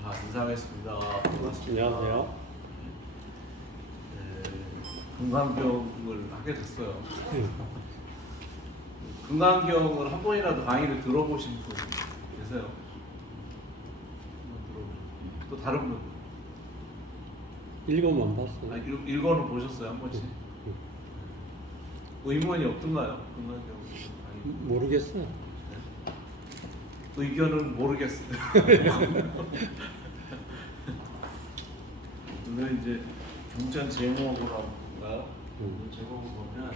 인사하겠습니다. 반갑습니다. 안녕하세요. 금강경을 하게 됐어요. 금강경을 한 번이라도 강의를 들어보신 분 계세요? 또 다른 분? 읽어만 봤어요. 읽어는 보셨어요? 한 번씩? 의문이 없던가요? 금강경 강의? 모르겠어요. 의견은 모르겠어요. 오늘 이제 경전 제목으로인가요? 제목을 보면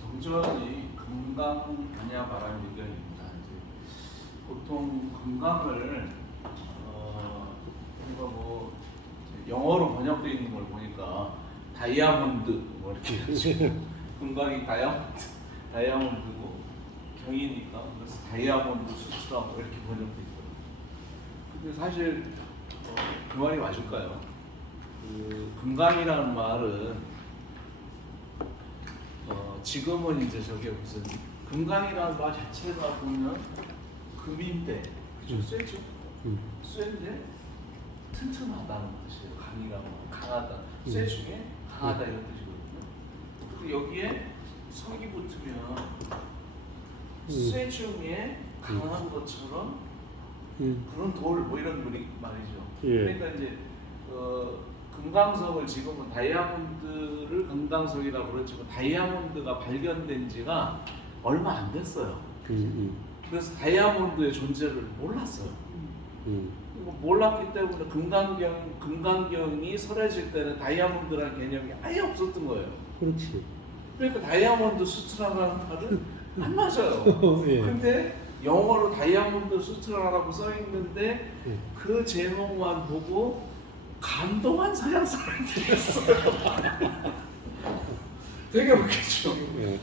경전이 금강 반야 바람 의견입니다. 보통 금강을 뭐 영어로 번역되어 있는 걸 보니까 다이아몬드 뭐 이렇게 해가지고 금강이 다이아몬드고 경이니까 그래서 다이아몬드 수트라 뭐 이렇게 번역돼 있더라고요. 근데 사실 그 말이 맞을까요? 그 금강이라는 말은 지금은 이제 저게 무슨 금강이라는 말 자체가 보면 금인데 그죠? 쇠죠? 쇠인데 튼튼하다는 뜻이에요. 강이라고 강하다. 쇠 중에 강하다 이런 뜻이거든요. 그리고 여기에 석이 붙으면 쇠 중에 강한 것처럼 그런 돌 뭐 이런 말이죠. 예. 그러니까 이제 금강석을 지금은 다이아몬드를 금강석이라고 그러지만 다이아몬드가 발견된 지가 얼마 안 됐어요. 그래서 다이아몬드의 존재를 몰랐어요. 몰랐기 때문에 금강경이 설해질 때는 다이아몬드라는 개념이 아예 없었던 거예요. 그렇지. 그러니까 다이아몬드 수트라라는 말은 안 맞아요. 예. 근데 영어로 다이아몬드 수트라라고 써 있는데 그 제목만 보고 감동한 서양 사람들이었어요. 되게 웃기죠. 예.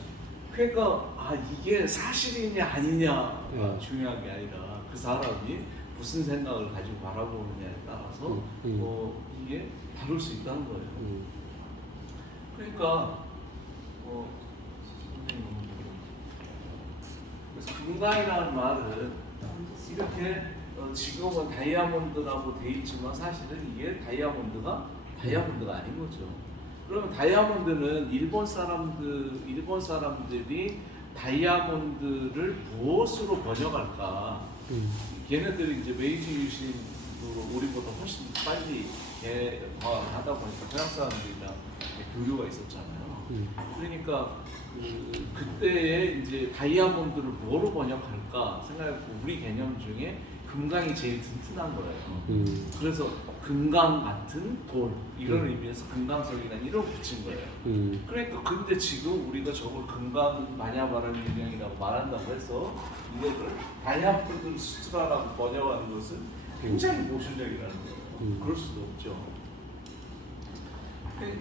그러니까 이게 사실이냐 아니냐 예. 중요한 게 아니라 그 사람이 무슨 생각을 가지고 바라보느냐에 따라서 이게 다를 수 있다는 거예요. 그러니까 그래서 금강이라는 말은 이렇게 지금은 다이아몬드라고 돼 있지만 사실은 이게 다이아몬드가 아닌 거죠. 그러면 다이아몬드는 일본 사람들이 다이아몬드를 무엇으로 번역할까? 걔네들이 이제 메이지 유신으로 우리보다 훨씬 빨리 개화하다 보니까 서양 사람들이랑 교류가 있었잖아요. 그러니까 그때에 이제 다이아몬드를 뭐로 번역할까 생각해보고 우리 개념 중에 금강이 제일 튼튼한 거예요. 그래서 금강 같은 돌 이런 의미에서 금강석이라는 이름을 붙인 거예요. 그러니까 근데 지금 우리가 저걸 금강 마냐바람 유령이라고 말한다고 해서 이거를 다이아몬드 수트라라고 번역하는 것은 굉장히 모순적이라는 거예요. 그럴 수도 없죠.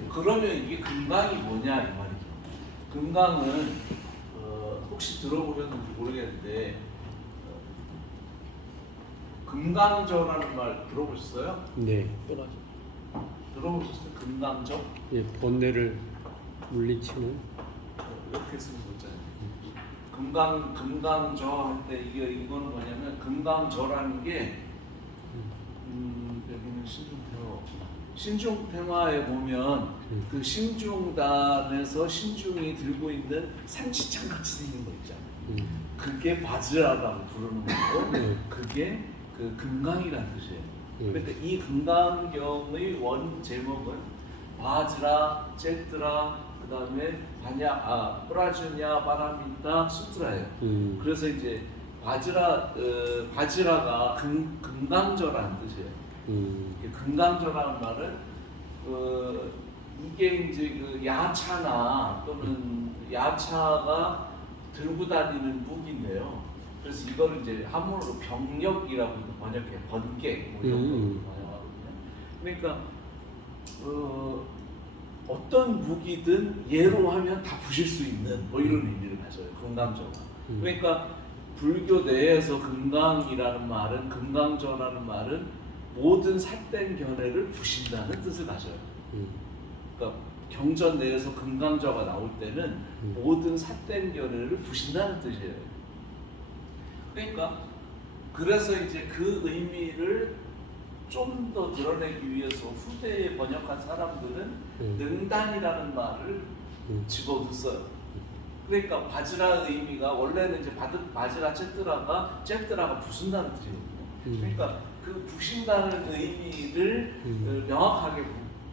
그러면 이게 금강이 뭐냐 이 말이죠. 금강은 혹시 들어보셨는지 모르겠는데 금강저라는 말 들어보셨어요? 네. 들어보셨어요? 금강저? 예, 번뇌를 물리치는. 이렇게 쓰는 거 있잖아요. 금강저 할 때 이거는 뭐냐면 금강저라는 게 여기는 신중태화에 보면 그 신중단에서 신중이 들고 있는 산지창 같이 생긴 거 있잖아요. 그게 바즈라라고 부르는 거고 그게 그 금강이라는 뜻이에요. 그러니까 이 금강경의 원 제목은 바즈라, 제트라, 그 다음에 프라즈냐, 바라민다, 수트라예요. 그래서 이제 바즈라가 금강저라는 뜻이에요. 금강저라는 말은 이게 이제 그 야차나 또는 야차가 들고 다니는 무기인데요. 그래서 이거를 이제 한문으로 병력이라고 번역해요. 번개 뭐 이런 걸로 번역하거든요. 그러니까 어떤 무기든 예로 하면 다 부실 수 있는 뭐 이런 의미를 가져요. 금강저가. 그러니까 불교 내에서 금강이라는 말은 금강저라는 말은 모든 삿된 견해를 부신다는 뜻을 가져요. 그러니까 경전 내에서 금강저가 나올 때는 모든 삿된 견해를 부신다는 뜻이에요. 그러니까 그래서 이제 그 의미를 좀 더 드러내기 위해서 후대에 번역한 사람들은 능단이라는 말을 집어넣었어요. 그러니까 바즈라의 의미가 원래는 이제 바즈라 잽드라가 부순다는 뜻이거든요. 그러니까 그 부신다는 의미를 명확하게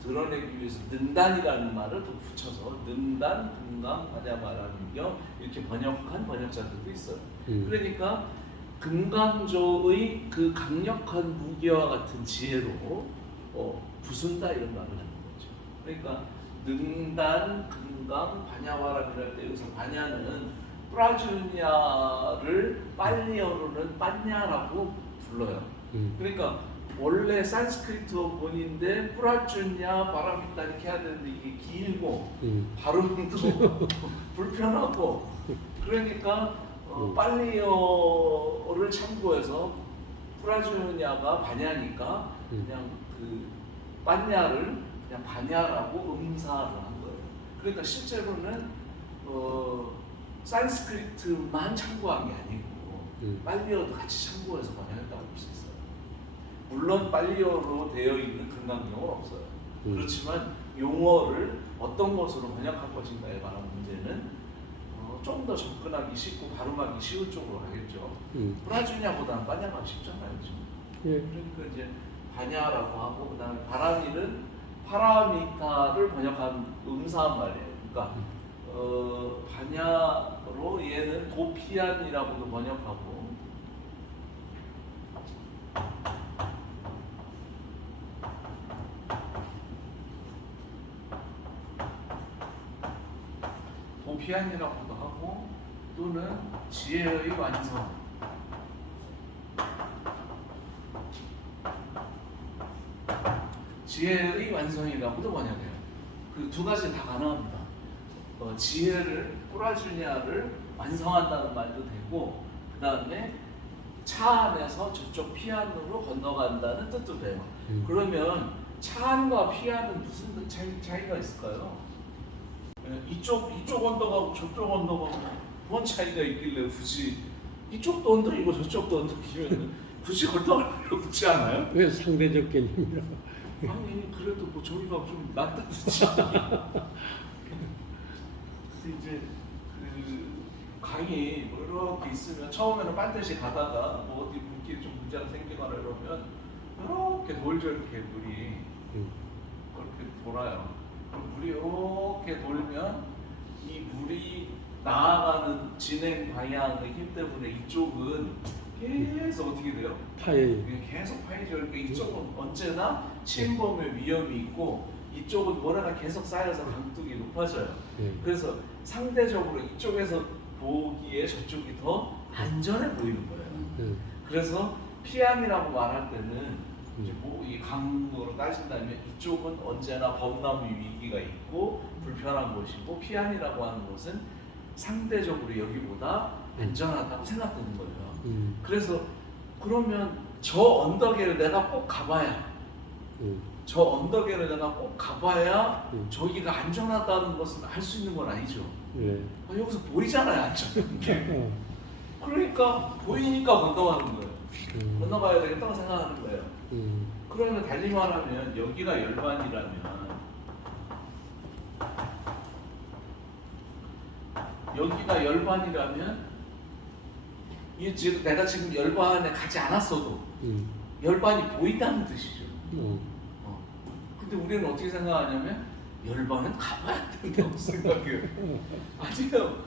드러내기 위해서 능단이라는 말을 또 붙여서 능단, 금강, 바냐바라는경 이렇게 번역한 번역자들도 있어요. 그러니까 금강조의 그 강력한 무기와 같은 지혜로 부순다 이런 말을 하는 거죠. 그러니까 능단, 금강, 바냐바람이랄 때 여기서 바냐는 프라주냐를 빨리어로는 빠냐라고 불러요. 그러니까 원래 산스크리트어 본인데 프라주냐 바라미타 이렇게 해야 되는데 이게 길고 발음도 불편하고 그러니까 빨리어를 참고해서 프라주냐가 바냐니까 그냥 그 빠냐를 그냥 바냐라고 음사를 한 거예요. 그러니까 실제로는 산스크리트만 참고한 게 아니고 빨리어도 같이 참고해서 번역했다고 볼 수 있어요. 물론 빨리어로 되어 있는 금강경은 없어요. 그렇지만 용어를 어떤 것으로 번역할 것인가에 관한 문제는 좀 더 접근하기 쉽고 발음하기 쉬운 쪽으로 가겠죠. 프라주냐보다는 빠냐가 쉽잖아요, 그렇죠? 그러니까 이제 바냐라고 하고 그다음에 바라밀은 파라미타를 번역한 음사한 말이에요. 그러니까 바냐로 얘는 도피안이라고도 번역하고. 도피안이라고도 하고 또는 지혜의 완성, 지혜의 완성이라고도 번역해요. 그 두 가지 다 가능합니다. 지혜를 프라주냐를 완성한다는 말도 되고 그 다음에 차 안에서 저쪽 피안으로 건너간다는 뜻도 돼요. 그러면 차 안과 피안은 무슨 차이가 있을까요? 이쪽 언덕하고 저쪽 언덕하고 뭔 차이가 있길래 굳이 이쪽도 언덕이고 저쪽도 언덕이면 굳이 건너갈 필요 없지 않아요? 왜 상대적 개념이라고? 아니 그래도 뭐 저기가 좀 낫듯이 이제 그 강이 뭐 이렇게 있으면 처음에는 반드시 가다가 뭐 어디 물길 좀 문제가 생기거나 이러면 이렇게 돌죠. 이렇게 물이 그렇게 돌아요. 물이 이렇게 돌면 이 물이 나아가는 진행 방향의 힘 때문에 이쪽은 계속 어떻게 돼요? 파여요. 계속 파이죠. 그러니까 이쪽은 언제나 침범의 위험이 있고 이쪽은 모래가 계속 쌓여서 강둑이 높아져요. 그래서 상대적으로 이쪽에서 보기에 저쪽이 더 안전해 보이는 거예요. 그래서 피안이라고 말할 때는 이제 뭐 이 강으로 따진다면 이쪽은 언제나 범람의 위기가 있고 불편한 곳이고 피안이라고 하는 곳은 상대적으로 여기보다 안전하다고 생각되는 거예요. 그래서 그러면 저 언덕에를 내가 꼭 가봐야 저 언덕에를 내가 꼭 가봐야 저기가 안전하다는 것은 알 수 있는 건 아니죠. 여기서 보이잖아요, 안전한 게. 그러니까 보이니까 건너가는 거예요. 건너가야 되겠다고 생각하는 거예요. 그러면 달리 말하면 여기가 열반이라면 이 지금 내가 지금 열반에 가지 않았어도 열반이 보인다는 뜻이죠. 근데 우리는 어떻게 생각하냐면 열반은 가봐야 된다고 생각해요. 아니요.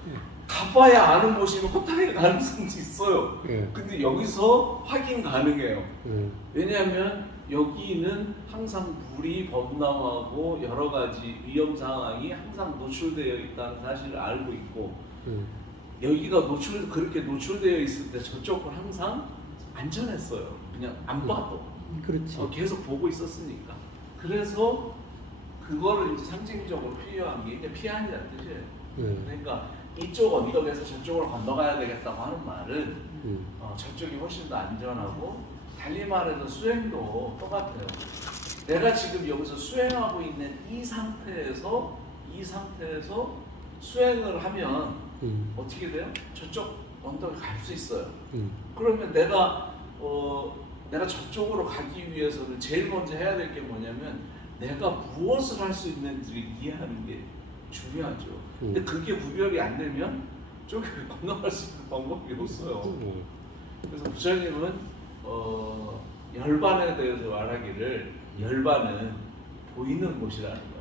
가봐야 아는 곳이면 호텔에 가능성도 있어요. 근데 여기서 확인 가능해요. 왜냐하면 여기는 항상 물이 범람하고 여러 가지 위험 상황이 항상 노출되어 있다는 사실을 알고 있고 여기가 그렇게 노출되어 있을 때 저쪽은 항상 안전했어요. 그냥 안 봐도. 그렇지. 계속 보고 있었으니까. 그래서 그거를 이제 상징적으로 필요한 게 이제 피안이라는 뜻이에요. 그러니까 이쪽 언덕에서 저쪽으로 건너가야 되겠다고 하는 말은 저쪽이 훨씬 더 안전하고 달리 말해서 수행도 똑같아요. 내가 지금 여기서 수행하고 있는 이 상태에서 수행을 하면 어떻게 돼요? 저쪽 언덕에 갈 수 있어요. 그러면 내가 내가 저쪽으로 가기 위해서는 제일 먼저 해야 될 게 뭐냐면 내가 무엇을 할 수 있는지를 이해하는 게 중요하죠. 근데 그게 구별이 안 되면 저기를 건너갈 수 있는 방법이 없어요. 그래서 부처님은 열반에 대해서 말하기를 열반은 보이는 곳이라는 거예요.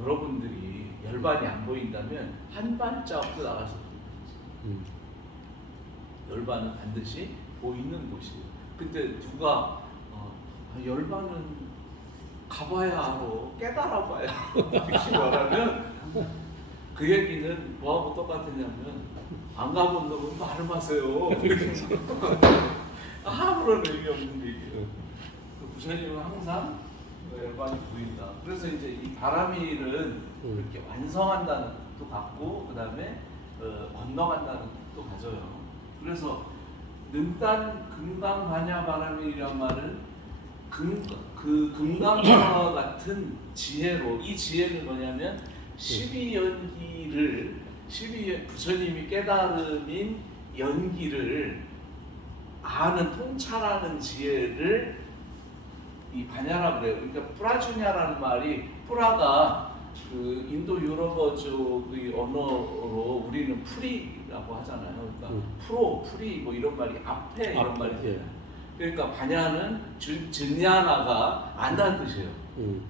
여러분들이 열반이 안 보인다면 한 발자국도 나가서 열반은 반드시 보이는 곳이에요. 근데 누가 열반은 가봐야 알아, 깨달아봐야 이렇게 말하면 그 얘기는 뭐하고 똑같으냐면 안 가본 놈은 말음하세요. 아무런 의미 없는 얘기예요. 부처님은 항상 열반이 보인다. 그래서 이제 이 바람일은 이렇게 완성한다는 뜻도 갖고 그 다음에 건너간다는 뜻도 가져요. 그래서 능단 금강반야 바람일이란 말은 금강과 같은 지혜로, 이 지혜는 뭐냐면 12연기를 부처님이 깨달음인 연기를 아는 통찰하는 지혜를 이 반야라 그래요. 그러니까 프라주냐라는 말이, 프라가 그 인도 유럽어족의 언어로 우리는 풀이라고 하잖아요. 그러니까 풀이 뭐 이런 말이 앞에 이런 말이잖아요. 그러니까 반야는 증야나가 안다는 뜻이에요.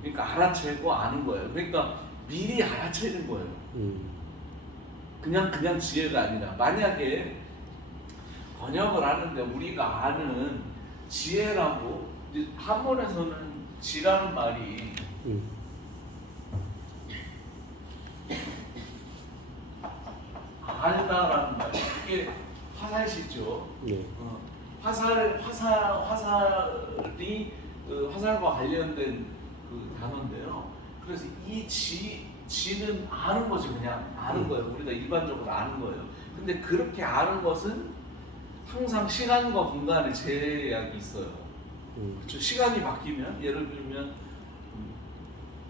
그러니까 알아채고 아는 거예요. 그러니까 미리 알아채는 거예요. 그냥 지혜가 아니라, 만약에 번역을 하는데 우리가 아는 지혜라고, 한문에서는 지라는 말이 알다라는 말, 이게 화살시죠. 화살이 화살과 관련된 그 단어인데요. 그래서 이 지는 아는 거죠. 그냥 아는 거예요. 우리가 일반적으로 아는 거예요. 근데 그렇게 아는 것은 항상 시간과 공간의 제약이 있어요. 그렇죠? 시간이 바뀌면, 예를 들면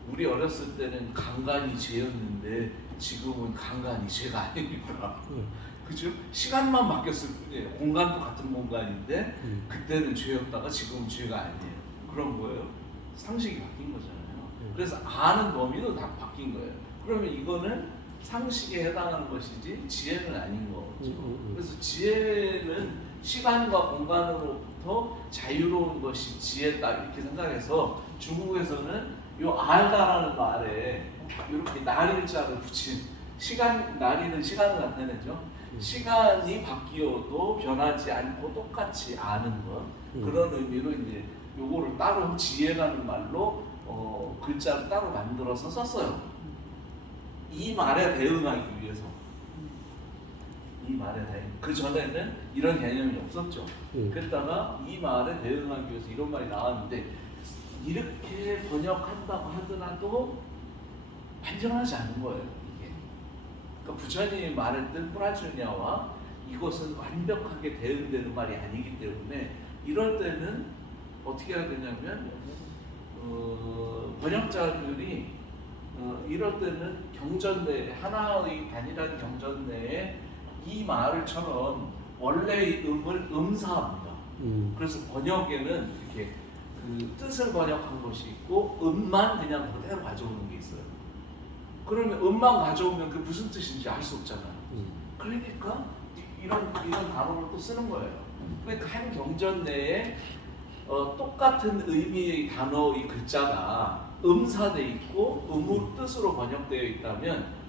우리 어렸을 때는 강간이 죄였는데 지금은 강간이 죄가 아닙니다. 그죠? 시간만 바뀌었을 뿐이에요. 공간도 같은 공간인데 그때는 죄였다가 지금은 죄가 아니에요. 그런 거예요. 상식이 바뀐 거잖아요. 그래서 아는 범위도 다 바뀐 거예요. 그러면 이거는 상식에 해당하는 것이지 지혜는 아닌 거죠. 그래서 지혜는 시간과 공간으로부터 자유로운 것이 지혜다, 이렇게 생각해서 중국에서는 이 알다라는 말에 이렇게 날일자를 붙인, 날이는 시간을 나타내죠. 시간이 바뀌어도 변하지 않고 똑같이 아는 것, 그런 의미로 이제 요거를 따로 지혜라는 말로 글자를 따로 만들어서 썼어요. 이 말에 대응하기 위해서. 이 말에 그 전에는 이런 개념이 없었죠. 그랬다가 이 말에 대응하기 위해서 이런 말이 나왔는데, 이렇게 번역한다고 하더라도 완전하지 않은 거예요, 이게. 그러니까 부처님이 말했던 프라주냐와 이것은 완벽하게 대응되는 말이 아니기 때문에, 이럴 때는 어떻게 해야 되냐면 번역자들이 이럴 때는 경전 내에, 하나의 단일한 경전 내에 이 말을처럼 원래의 음을 음사합니다. 그래서 번역에는 이렇게 그 뜻을 번역한 것이 있고 음만 그냥 그대로 가져오는 게 있어요. 그러면 음만 가져오면 그 무슨 뜻인지 알 수 없잖아요. 그러니까 이런 단어를 또 쓰는 거예요. 그러니까 한 경전 내에 똑같은 의미의 단어의 글자가 음사돼 있고 음의 뜻으로 번역되어 있다면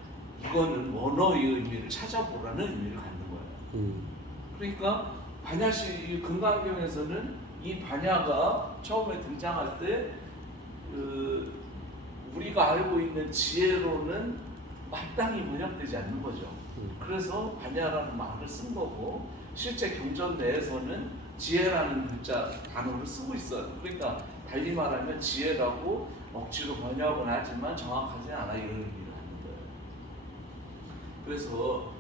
이거는 원어의 의미를 찾아보라는 의미를 갖는 거예요. 그러니까 반야시 금강경에서는 이 반야가 처음에 등장할 때 우리가 알고 있는 지혜로는 마땅히 번역되지 않는 거죠. 그래서 반야라는 말을 쓴 거고, 실제 경전 내에서는 지혜라는 글자 단어를 쓰고 있어요. 그러니까 달리 말하면 지혜라고 억지로 번역은 하지만 정확하지 않아, 이런 의미를 갖는 거예요. 그래서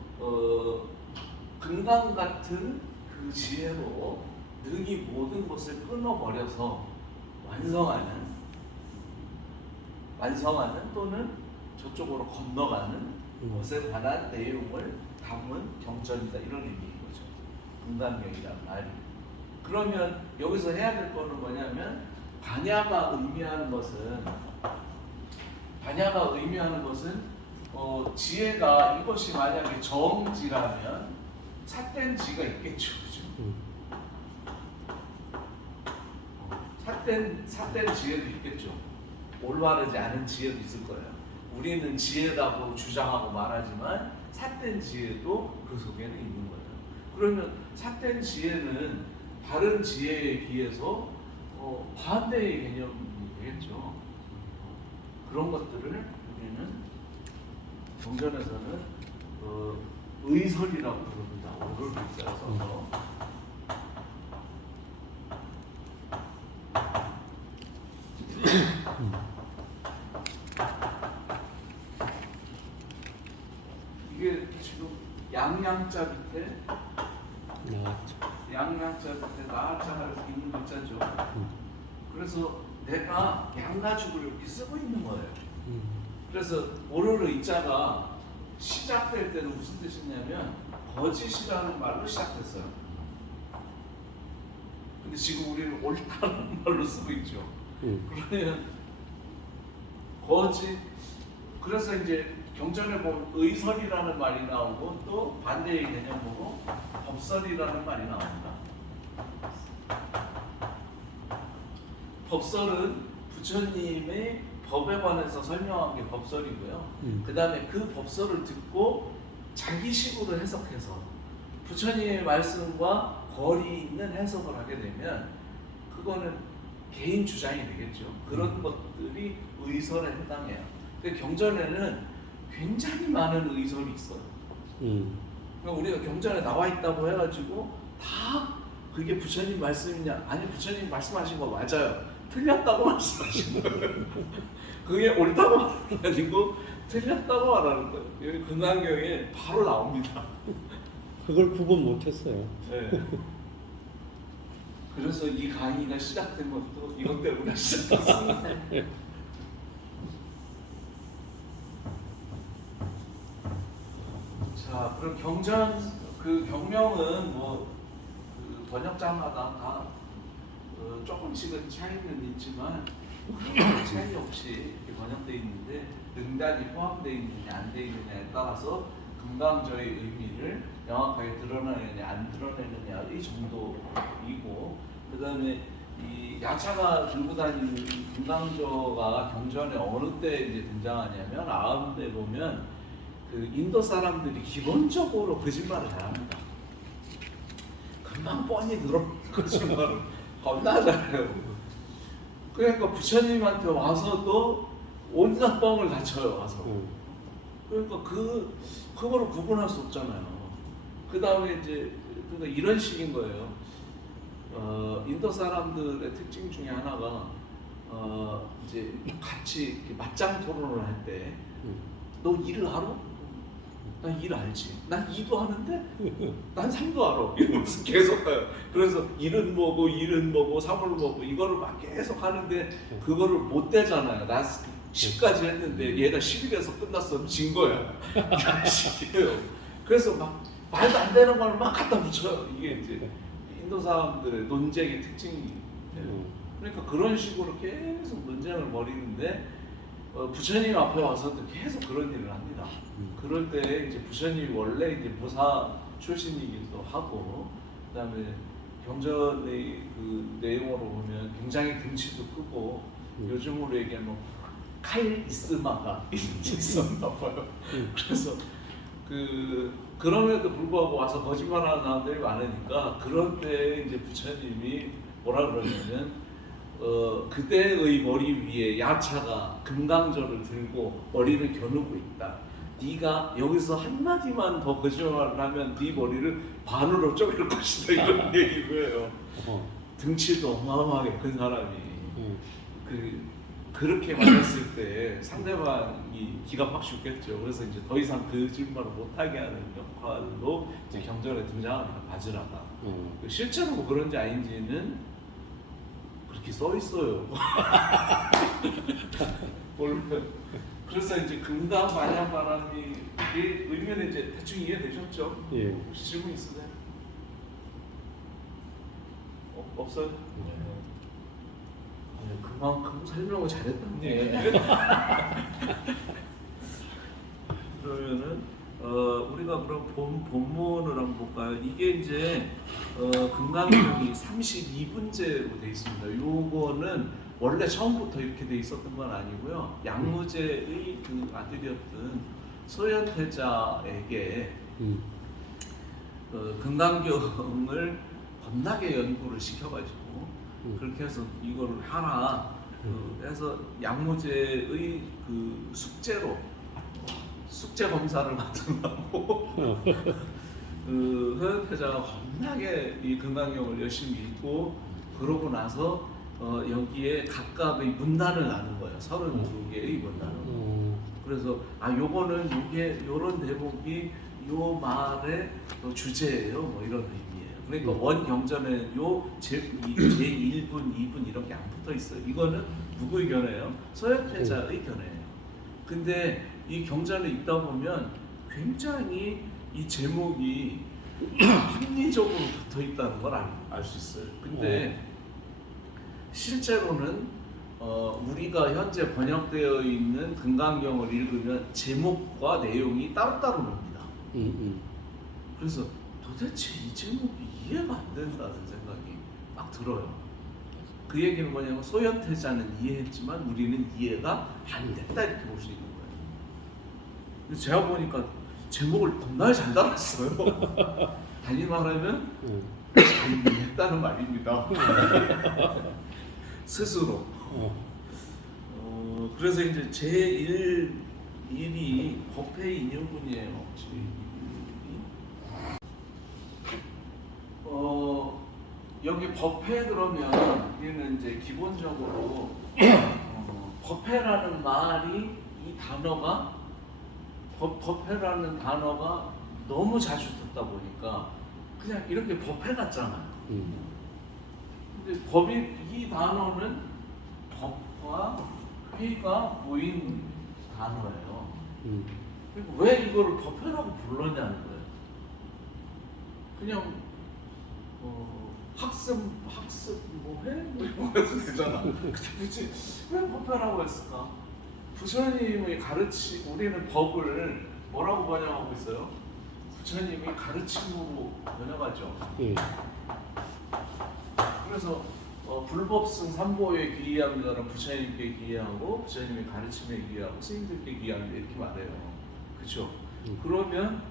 금강 같은 그 지혜로 능히 모든 것을 끊어버려서 완성하는 또는 저쪽으로 건너가는 것에 관한 내용을 담은 경전이다, 이런 의미인 거죠. 금강경이라는 말이. 그러면 여기서 해야 될 거는 뭐냐면 반야가 의미하는 것은 지혜가 이것이 만약에 정지라면 삿된 지가 있겠죠, 그죠? 삿된 지혜도 있겠죠. 올바르지 않은 지혜도 있을 거예요. 우리는 지혜라고 주장하고 말하지만 삿된 지혜도 그 속에는 있는 거예요. 그러면 삿된 지혜는 바른 지혜에 비해서 반대의 개념이 되겠죠. 그런 것들을 우리는 경전에서는 의설이라고 부릅니다. 오를 글자를 써서. 이게 지금 양양자 밑에 양양자 밑에 나자가 이렇게 있는 글자죠. 그래서 내가 양가죽을 이렇게 쓰고 있는 거예요. 그래서 오르르 이자가 시작될 때는 무슨 뜻이냐면 거짓이라는 말로 시작됐어요. 근데 지금 우리는 옳다는 말로 쓰고 있죠. 그러면 거짓, 그래서 이제 경전에 보면 의설이라는 말이 나오고 또 반대의 개념 보고 법설이라는 말이 나옵니다. 법설은 부처님의 법에 관해서 설명한 게 법설이고요. 그 다음에 그 법설을 듣고 자기식으로 해석해서 부처님의 말씀과 거리 있는 해석을 하게 되면 그거는 개인 주장이 되겠죠. 그런 것들이 의설에 해당해요. 근데 경전에는 굉장히 많은 의설이 있어요. 그러니까 우리가 경전에 나와 있다고 해가지고 다 그게 부처님 말씀이냐? 아니, 부처님 말씀하신 거 맞아요. 틀렸다고 말씀하신 거예요. 그게 옳다고 말하는 게 아니고 틀렸다고 말하는 거예요. 여기 근안경에 바로 나옵니다. 그걸 구분 못했어요. 네. 그래서 이 강의가 시작된 것도 이것 때문에 시작됐어요. 자, 그럼 경전 그 경명은 그 번역자마다 다 조금씩은 차이는 있지만 그런 차이 없이 이렇게 번역되어 있는데 능단이 포함되어 있느냐 안 되어 있느냐에 따라서 금강저의 의미를 명확하게 드러내느냐 안 드러내느냐 이 정도이고, 그 다음에 이 야차가 들고 다니는 이 금강저가 경전에 어느 때 이제 등장하냐면 아흔대 보면 그 인도 사람들이 기본적으로 거짓말을 잘합니다. 금방 뻔히 들어오는 거짓말을 겁나 잘해요. 그러니까 부처님한테 와서도 온갖 뻥을 다 쳐요. 와서. 그러니까 그거를 구분할 수 없잖아요. 그 다음에 이제 그러니까 이런 식인 거예요. 인도 사람들의 특징 중에 하나가 이제 같이 이렇게 맞짱 토론을 할 때 너 일을 알아? 난 일 알지. 난 2도 하는데 난 3도 알아. 이러면서 계속 가요. 그래서 일은 뭐고 3을 뭐고 이거를 막 계속 하는데 그거를 못 되잖아요. 나 10까지 했는데 얘가 11에서 끝났으면 진 거야. 식이에요. 그래서 막 말도 안 되는 걸 막 갖다 붙여요. 이게 이제 인도 사람들의 논쟁의 특징이에요. 그러니까 그런 식으로 계속 논쟁을 벌이는데 부처님 앞에 와서도 계속 그런 일을 합니다. 그럴 때 이제 부처님이 원래 이제 보사 출신이기도 하고, 그다음에 경전의 그 내용으로 보면 굉장히 등치도 크고 요즘으로 얘기하면 칼 이스마가 있었나 봐요. 그래서 그럼에도 불구하고 와서 거짓말하는 사람들이 많으니까 그런 때 이제 부처님이 뭐라 그러냐면 그대의 머리 위에 야차가 금강저를 들고 머리를 겨누고 있다. 네가 여기서 한마디만 더 거짓말을 하면 네 머리를 반으로 쪼갤 것이다. 이런 얘기고요. 등치도 어마어마하게 큰 사람이 그렇게 말했을 때 상대방이 기가 확 죽겠죠. 그래서 이제 더 이상 그 질문을 못하게 하는 역할로 이제 경전에 등장합니다. 바지라가. 실제로 뭐 그런지 아닌지는 그렇게 써 있어요. 그래서 이제 금강 반야바람이 의미는 이제 대충 이해되셨죠? 예. 혹시 질문 있으세요? 없어요? 아니, 그만큼 설명을 잘했다는 예. 게. 그러면은 우리가 그럼 본문을 한번 볼까요? 이게 이제 금강경이 32분제로 돼 있습니다. 요거는 원래 처음부터 이렇게 돼 있었던 건 아니고요. 양무제의 그 아들이었던 소현태자에게 금강경을 겁나게 연구를 시켜가지고 그렇게 해서 이거를 하나 해서 양무제의 그 숙제로 숙제 검사를 맡으려고 그 소현태자가 겁나게 이 금강경을 열심히 읽고 그러고 나서 여기에 각각의 문단을 나눈 거예요. 32개의 문단을. 그래서 요거는 요게 요런 대목이 요 말의 주제예요. 뭐 이런 의미예요. 그러니까 원 경전에 요 제1분, 2분 이런 게 안 붙어 있어요. 이거는 누구의 견해예요? 소현태자의 견해예요. 근데 이 경전을 읽다 보면 굉장히 이 제목이 합리적으로 붙어 있다는 걸 알 수 있어요. 근데 실제로는 우리가 현재 번역되어 있는 금강경을 읽으면 제목과 내용이 따로따로 납니다. 그래서 도대체 이 제목이 이해가 안 된다는 생각이 막 들어요. 그 얘기는 뭐냐면 소현태자는 이해했지만 우리는 이해가 안 됐다 이렇게 볼 수 있는 거예요. 근데 제가 보니까 제목을 겁나게 잘 달았어요. 달리 말하면 잘 이해했다는 말입니다. 스스로. 그래서 이제 제1이 법회 인유분이에요. 여기 법회 그러면 우리는 이제 기본적으로 법회라는 말이 이 단어가 법회라는 단어가 너무 자주 듣다 보니까 그냥 이렇게 법회 같잖아요. 근데 이 단어는 법과 회가 모인 단어예요. 그리고 왜 이거를 법회라고 불렀냐는 거예요. 그냥 학습 뭐회 뭐 해도 되잖아. 근데 굳이 왜 법회라고 했을까? 부처님의 우리는 법을 뭐라고 번역하고 있어요? 부처님의 가르침으로 번역하죠. 그래서 불법승 삼보에 귀의합니다는 부처님께 귀의하고 부처님의 가르침에 귀의하고 스님들께 귀의합니다 이렇게 말해요. 그렇죠? 그러면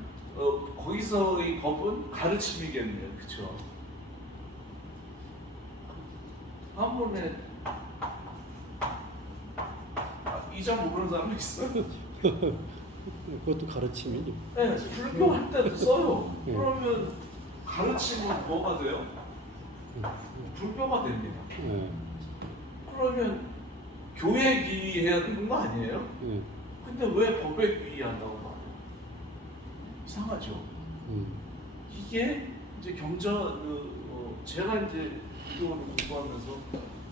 거기서의 법은 가르침이겠네요. 그렇죠? 한 번에 이 점 모르는 사람이 있어요? 그것도 가르침이니. 네, 불교 할 때도 써요. 그러면 가르침은 뭐가 돼요? 불교가 됩니다. 그러면 교회에 귀의해야 되는 거 아니에요? 근데 왜 법에 귀의한다고 말해요? 이상하죠. 이게 이제 제가 이제 기도를 공부하면서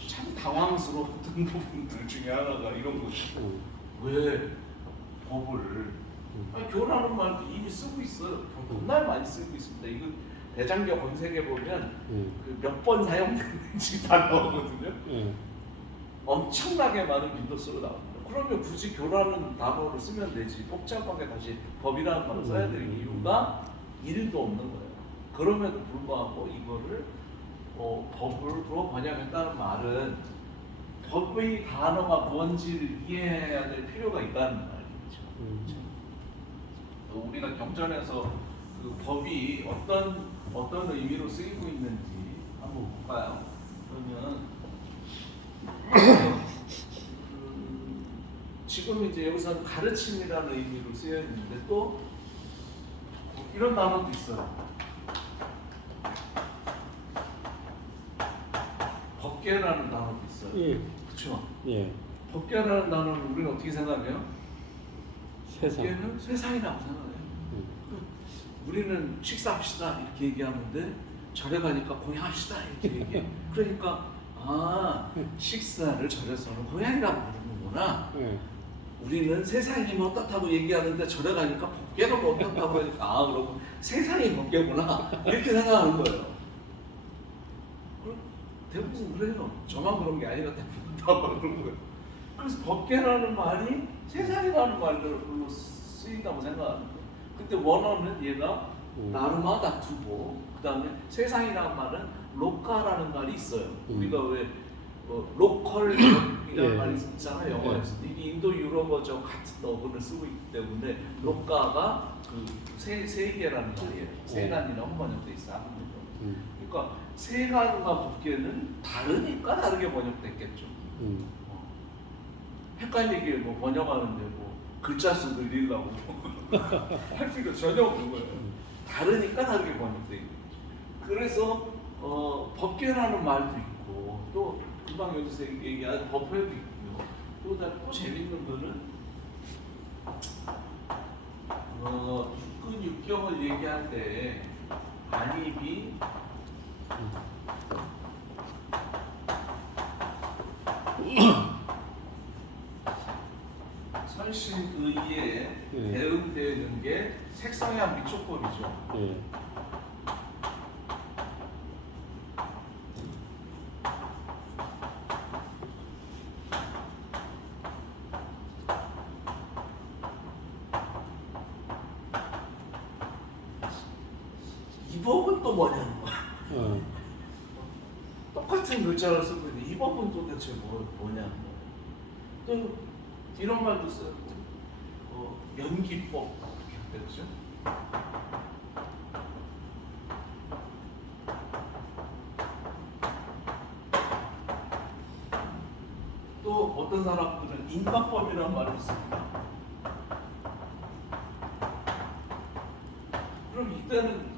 참 당황스러웠던 부분들 중에 하나가 이런 거죠. 왜 법을 교라는 말도 이미 쓰고 있어요. 정말 많이 쓰고 있습니다. 이거 대장경 검색해 보면 몇 번 사용되는지 다 나오거든요. 엄청나게 많은 빈도수로 나옵니다. 그러면 굳이 교라는 단어를 쓰면 되지 복잡하게 다시 법이라는 말을 써야 될 이유가 1도 없는 거예요. 그럼에도 불구하고 이거를 법으로 번역했다는 말은 법의 단어가 뭔지를 이해해야 될 필요가 있다는 말이죠. 우리가 경전에서 그 법이 어떤 의미로 쓰이고 있는지 한번 볼까요? 그러면 지금 이제 여기서는 가르침이라는 의미로 쓰여 있는데 또 이런 단어도 있어요. 법계라는 단어도 있어요. 그렇죠? 법계라는 단어는 우리는 어떻게 생각해요? 법계는 세상이라고 생각해요. 우리는 식사합시다 이렇게 얘기하는데 절에 가니까 공양합시다 이렇게 얘기해. 그러니까 식사를 절에서는 공양이라고 부르는구나. 우리는 세상이 뭐 어떻다고 얘기하는데 절에 가니까 법계가 뭐 어떻다고 하니까 그러고 세상이 법계구나 이렇게 생각하는 거예요. 대부분 그래요. 저만 그런 게 아니라 대부분 다 그런 거예요. 그래서 법계라는 말이 세상이라는 말로 쓰인다고 생각하는데, 근데 원어는 얘가 나름하다 두고, 그 다음에 세상이라는 말은 로카라는 말이 있어요. 우리가 왜 로컬이라는 예. 말이 있잖아요, 영어에서. 이게 인도 유럽어죠. 같은 어근을 쓰고 있기 때문에 로카가 그 세계라는 말이에요. 세간이라고 번역돼 있어요. 한국어로. 그러니까 세간과 법계는 다르니까 다르게 번역됐겠죠. 헷갈리게 뭐 번역하는데 뭐 글자 수 늘리려고 할 필요 전혀 없는 거예요. 다르니까 다르게 번역돼 있는 거죠. 그래서 법계라는 말도 있고, 또 금방 여기서 얘기한 법회도 있고요. 또 재밌는 거는 육근 육경을 얘기할 때 안입이 선신의에 대응되는 게 색성향 미촉법이죠. 이 법은 또 뭐냐는 거야. 똑같은 글자를 쓰고 있는데 이 법은 도대체 뭐냐는 거야. 또 이런 말도 써요. 연기법 이렇게 되죠. 또 어떤 사람들은 인과법이라는 말을 씁니다. 그럼 이때는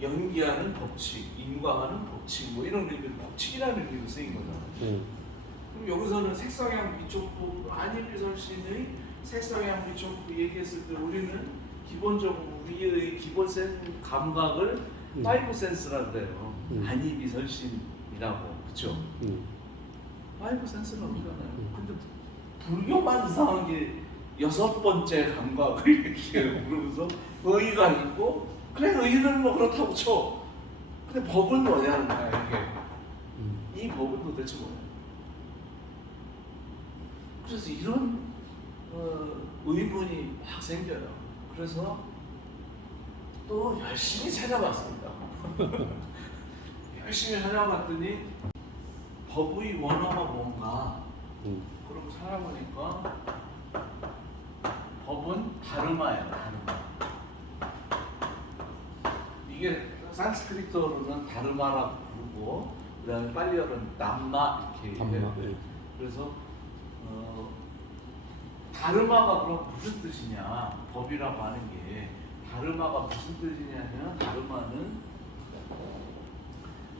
연기하는 법칙, 인과하는 법칙, 뭐 이런 의미로 법칙이라는 의미로 쓰인 거잖아요. 그럼 여기서는 색성향 미촉법, 안입비설신의 색성향 미촉법 얘기했을 때 우리는 기본적으로 우리의 기본 감각을 파이브 센스라고 그래요. 안입비설신이라고, 그렇죠? 파이브 센스라고 하잖아요. 근데 불교만 이상한 게 6번째 감각을 이렇게 해요. 그러면서 의의가 있고, 그래 의의는 뭐 그렇다고 쳐. 근데 법은 뭐냐는 거야 이게. 이 법은 도대체 뭐냐. 그래서 이런 의문이 막 생겨요. 그래서 또 열심히 찾아봤습니다. 열심히 찾아봤더니 법의 원어가 뭔가. 그러고 찾아보니까 법은 다르마예요. 다르마. 이게 산스크리트어로는 다르마라고 부르고, 그 다음에 빨리어로는 남마 이렇게 해요. 그래서 다르마가 그럼 무슨 뜻이냐, 법이라고 하는 게 다르마가 무슨 뜻이냐면, 다르마는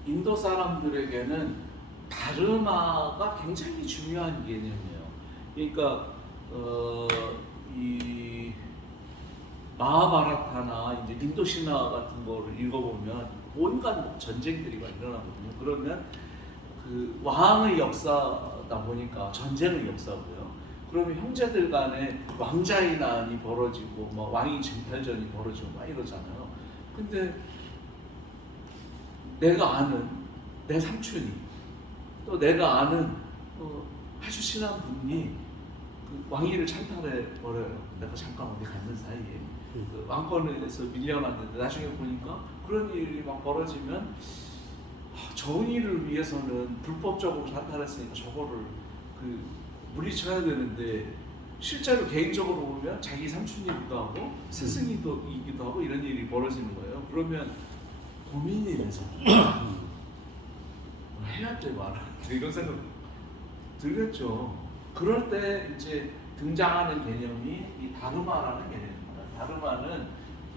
인도 사람들에게는 다르마가 굉장히 중요한 개념이에요. 그러니까 이 마하바라타나 이제 인도 신화 같은 거를 읽어보면 온갖 전쟁들이 막 일어나거든요. 그러면 그 왕의 역사다 보니까 전쟁의 역사고요. 그러면 형제들 간에 왕자의 난이 벌어지고 막 왕위 증탈전이 벌어지고 막 이러잖아요. 근데 내가 아는 내 삼촌이, 또 내가 아는 아주 친한 분이 그 왕위를 찬탈해 버려요. 내가 잠깐 어디 갔는 사이에 그 왕권에서 밀려났는데 나중에 보니까 그런 일이 막 벌어지면 정의를 위해서는 불법적으로 찬탈했으니까 저거를 그 물리쳐야 되는데, 실제로 개인적으로 보면 자기 삼촌이기도 하고 스승이기도 하고 이런 일이 벌어지는 거예요. 그러면 고민이 돼서 해야 돼 말아 이런 생각 들겠죠. 그럴 때 이제 등장하는 개념이 이 다르마라는 개념입니다. 다르마는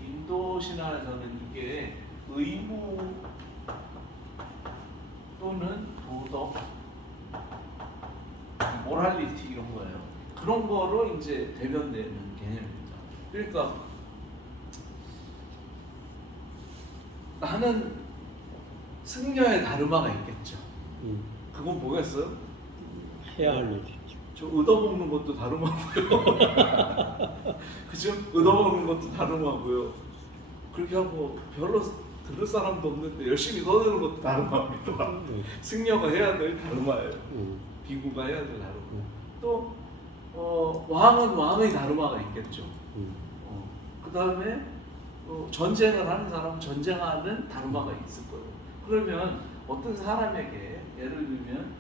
인도 신화에서는 이게 의무 또는 도덕, 모랄리티 이런 거예요. 그런 거로 이제 대변되는 개념입니다. 그러니까 나는 승려의 다르마가 있겠죠. 그건 뭐겠어요? 해야 할 일이 있죠. 저 얻어먹는 것도 다르마고요. 그죠? 얻어먹는 것도 다르마고요. 그렇게 하고 별로 들을 사람도 없는데 열심히 떠드는 것도 다르마입니다. 승려가 해야 될 다르마예요. 비구가 해야 될 다르마. 또 왕은 왕의 다르마가 있겠죠. 그 다음에 전쟁을 하는 사람은 전쟁하는 다르마가 있을 거예요. 그러면 어떤 사람에게 예를 들면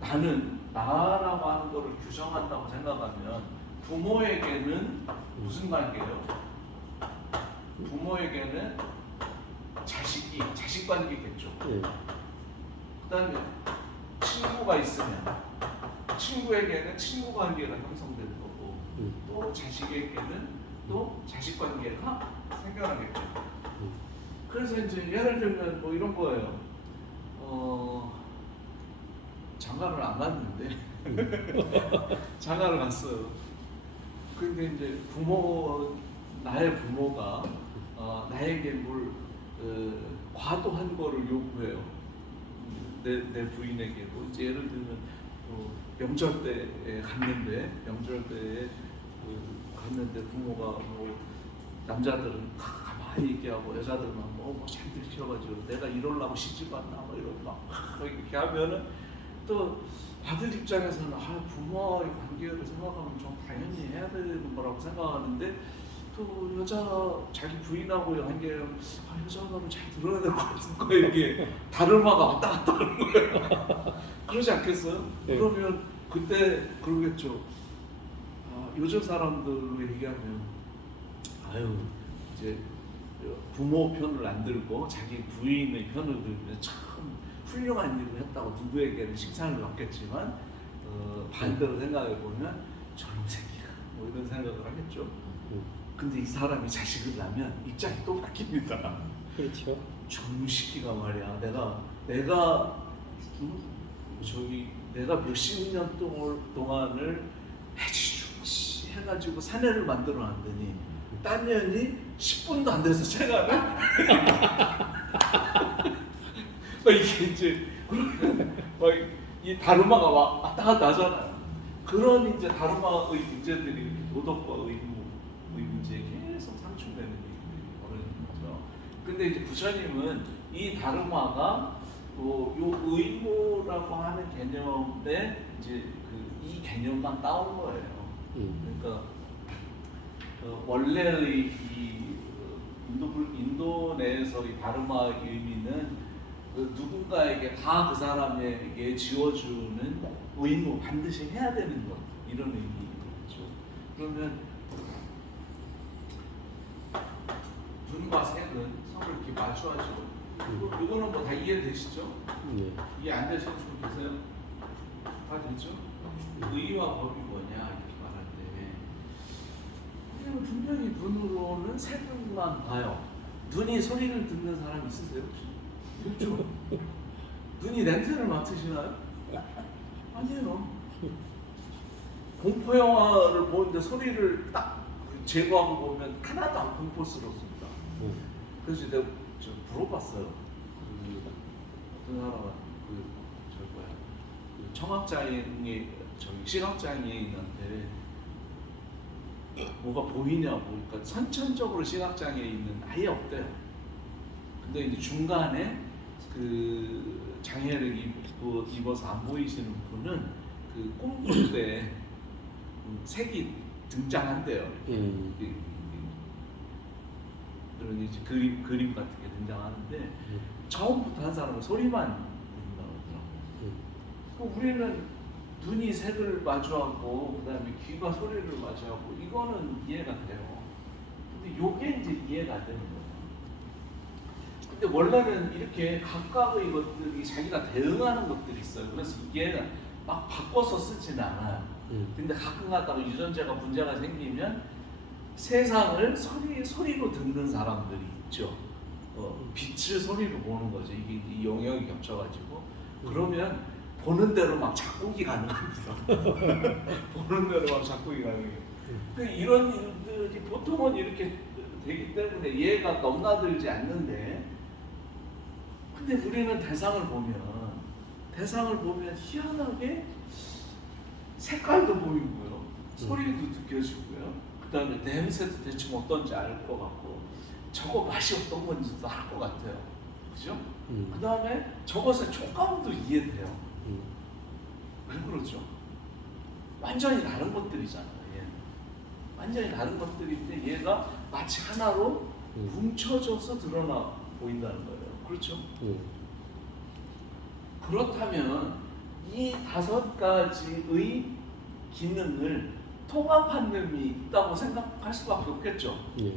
나는 나라고 하는 거를 규정한다고 생각하면 부모에게는 무슨 관계예요? 부모에게는 자식 관계겠죠. 그 다음에 친구가 있으면 친구에게는 친구 관계가 형성되는 거고 또 자식에게는 또 자식 관계가 생겨나겠죠. 그래서 이제 예를 들면 뭐 이런 거예요. 장가를 안 갔는데 장가를 갔어요. 근데 이제 나의 부모가 나에게 뭘 과도한 거를 요구해요. 내 부인에게도 이제 예를 들면 명절 때에 갔는데 부모가 뭐 남자들은 가만히 얘기하고 여자들만 잘 들으셔가지고 내가 이러려고 시집 왔나 뭐 이러고 막 이렇게 하면은 또 아들 입장에서는 부모와의 관계를 생각하면 좀 당연히 해야 되는 거라고 생각하는데 또 자기 부인하고의 관계를 여자가 너를 잘 들어야 될 것 같은 거예요. 이게 다르마가 왔다 갔다 하는 거예요. 그러지 않겠어요? 네. 그러면 그때 그러겠죠. 요즘 사람들로 얘기하면 이제 부모 편을 안 들고 자기 부인의 편을 들면 참 훌륭한 일을 했다고 누구에게는 칭찬을 받겠지만 반대로 생각해 보면 저런 새끼가 뭐 이런 생각을 하겠죠. 근데 이 사람이 자식을 낳으면 입장이 또 바뀝니다. 그렇죠. 저놈 새끼가 말이야. 내가 몇십 년 동안을 해지중지 해가지고 사내를 만들어 놨더니 딴 년이 10분도 안 돼서 생활을 이게 이제 이 다르마가 왔다 갔다 하잖아요. 그런 이제 다르마의 문제들이 도덕과 의무의 문제에 계속 상충되는 일들이 벌어지는 거죠. 근데 이제 부처님은 이 다르마가 요 의무라고 하는 개념에 이제 이 개념만 따온 거예요. 그러니까 원래의 이 인도 내에서의 다르마의 의미는 누군가에게 다 그 사람에게 지어주는 의무, 반드시 해야 되는 것, 이런 의미죠. 그러면 눈과 색은 서로 이렇게 마주하죠. 이거는 뭐 다 이해되시죠? 이해 안 되시는 분 계세요? 다 되죠? 의와 법이 뭐냐 이렇게 말하는데 분명히 눈으로는 색만 봐요. 눈이 소리를 듣는 사람 있으세요? 그렇죠? 눈이 냄새를 맡으시나요? 아니에요. 공포 영화를 보는데 소리를 딱 제거하고 보면 하나도 안 공포스럽습니다. 그래서 내가 물어봤어요. 어떤 사람은 청각장애인, 시각장애인한테 뭐가 보이냐고, 그러니까 선천적으로 시각장애인은 아예 없대요. 근데 이제 중간에 그 장애를 입어서 안 보이시는 분은 그 꿈꿀 때 색이 등장한대요. 그런 이제 그림 같은 게 등장하는데 처음부터 한 사람은 소리만 듣는다고 하더라고요. 우리는 눈이 색을 마주하고 그다음에 귀가 소리를 마주하고 이거는 이해가 돼요. 근데 요게 이제 이해가 되는 거예요. 근데 원래는 이렇게 각각의 것들이 자기가 대응하는 것들이 있어요. 그래서 이게 막 바꿔서 쓰진 않아요. 근데 가끔 가다가 유전자가 문제가 생기면 세상을 소리로 듣는 사람들이 있죠. 빛을 소리로 보는 거죠. 이게 이 영역이 겹쳐가지고 그러면 보는 대로 막 작곡이 가능합니다. 보는 대로 막 작곡이 가능해요. 이런 일들이 보통은 이렇게 되기 때문에 이해가 넘나들지 않는데, 근데 우리는 대상을 보면 희한하게 색깔도 보이고요, 소리도 느껴지고요, 그 다음에 냄새도 대충 어떤지 알 것 같고, 저거 맛이 어떤 건지도 알 것 같아요. 그죠? 음. 그 다음에 저것의 촉감도 이해돼요. 음. 왜 그러죠? 완전히 다른 것들이잖아요. 얘는. 완전히 다른 것들인데 얘가 마치 하나로 뭉쳐져서 드러나 보인다는 거예요. 그렇죠? 그렇다면 이 5가지의 기능을 통합한 놈이 있다고 생각할 수밖에 없겠죠. 예.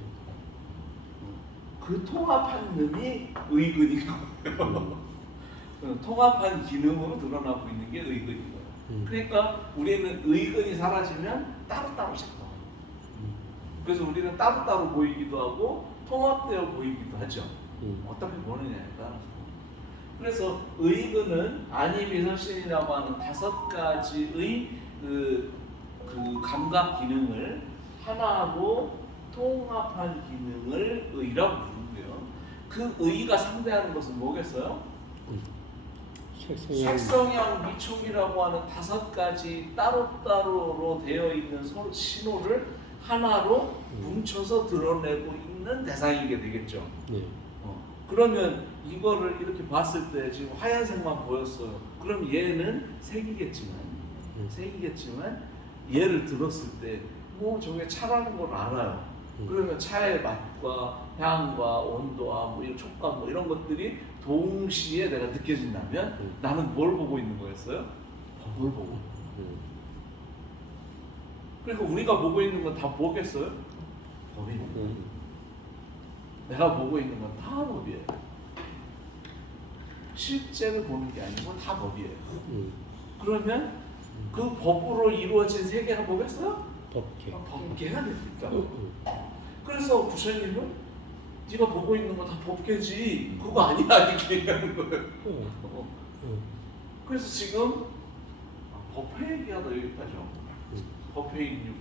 그 통합한 놈이 의근인 거예요. 통합한 기능으로 드러나고 있는 게 의근인 거예요. 그러니까 우리는 의근이 사라지면 따로따로 작동해요. 그래서 우리는 따로따로 보이기도 하고 통합되어 보이기도 하죠. 어떻게 보느냐에 따라서. 그래서 의근은 아니미설신이라고 하는 5가지의 그 감각 기능을 하나로 통합한 기능을 의라고 부르고요. 그 의가 상대하는 것은 뭐겠어요? 색성향 미촉이라고 하는 5가지 따로따로로 되어 있는 신호를 하나로 뭉쳐서 드러내고 있는 대상이게 되겠죠. 네. 그러면 이거를 이렇게 봤을 때 지금 하얀색만 보였어요. 그럼 얘는 색이겠지만 얘를 들었을 때 뭐 저게 차라는 걸 알아요. 그러면 차의 맛과 향과 온도와 뭐 이런 촉감 뭐 이런 것들이 동시에 내가 느껴진다면 나는 뭘 보고 있는 거였어요? 법을 보고. 그러니까 우리가 보고 있는 건 다 뭐겠어요? 법입니다. 내가 보고 있는 건 다 법이에요. 실제를 보는 게 아니고 다 법이에요. 그러면 그 법으로 이루어진 세계가 뭐겠어요? 법계. 법계가 됩니까? 그래서 부처님은 네가 보고 있는 건 다 법계지 그거 아니야 이렇게 얘기하는 거예요. 그래서 지금 법회 얘기하다 여기까지요. 법회 인육을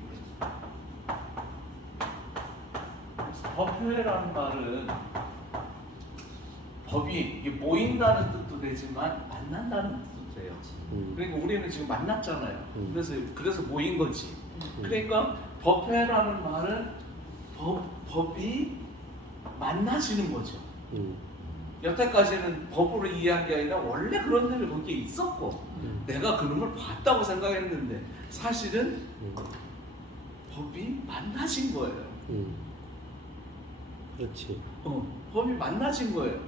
그래서 법회라는 말은 법이 이게 모인다는 뜻도 되지만 만난다는 뜻도 돼요. 그러니까 우리는 지금 만났잖아요. 그래서 모인 거지. 그러니까 법회라는 말은 법이 만나지는 거죠. 여태까지는 법으로 이해한 게 아니라 원래 그런 놈이 거기에 있었고 내가 그놈을 봤다고 생각했는데 사실은 법이 만나진 거예요. 그렇지. 법이 만나진 거예요.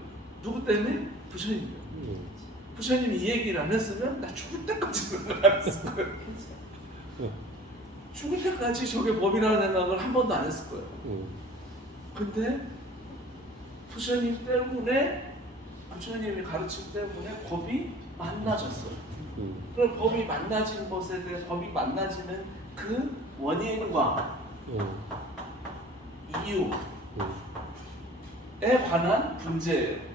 누구 때문에? 부처님이요. 부처님이 이 얘기를 안 했으면 나 죽을 때까지 생각 안 했을 거예요. 죽을 때까지 저게 법이라는 생각을 한 번도 안 했을 거예요. 근데 부처님 때문에 부처님이 가르침 때문에 법이 만나졌어요. 그럼 법이 만나진 것에 대해 법이 만나지는 그 원인과 이유에 관한 문제예요.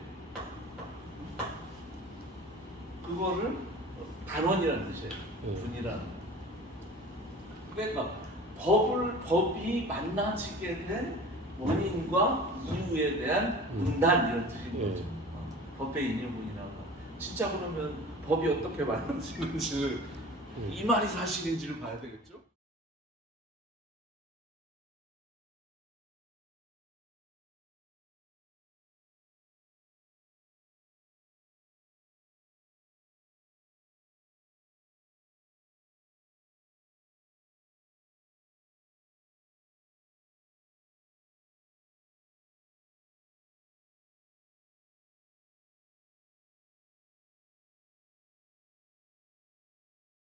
그거를 단원이라는 뜻이에요. 분이라는 거. 그러니까 법이 만나지게 된 원인과 이유에 대한 분단 이런 뜻인 거죠. 법의 인유분이라고. 진짜 그러면 법이 어떻게 만나지는지를 이 말이 사실인지를 봐야 되겠죠.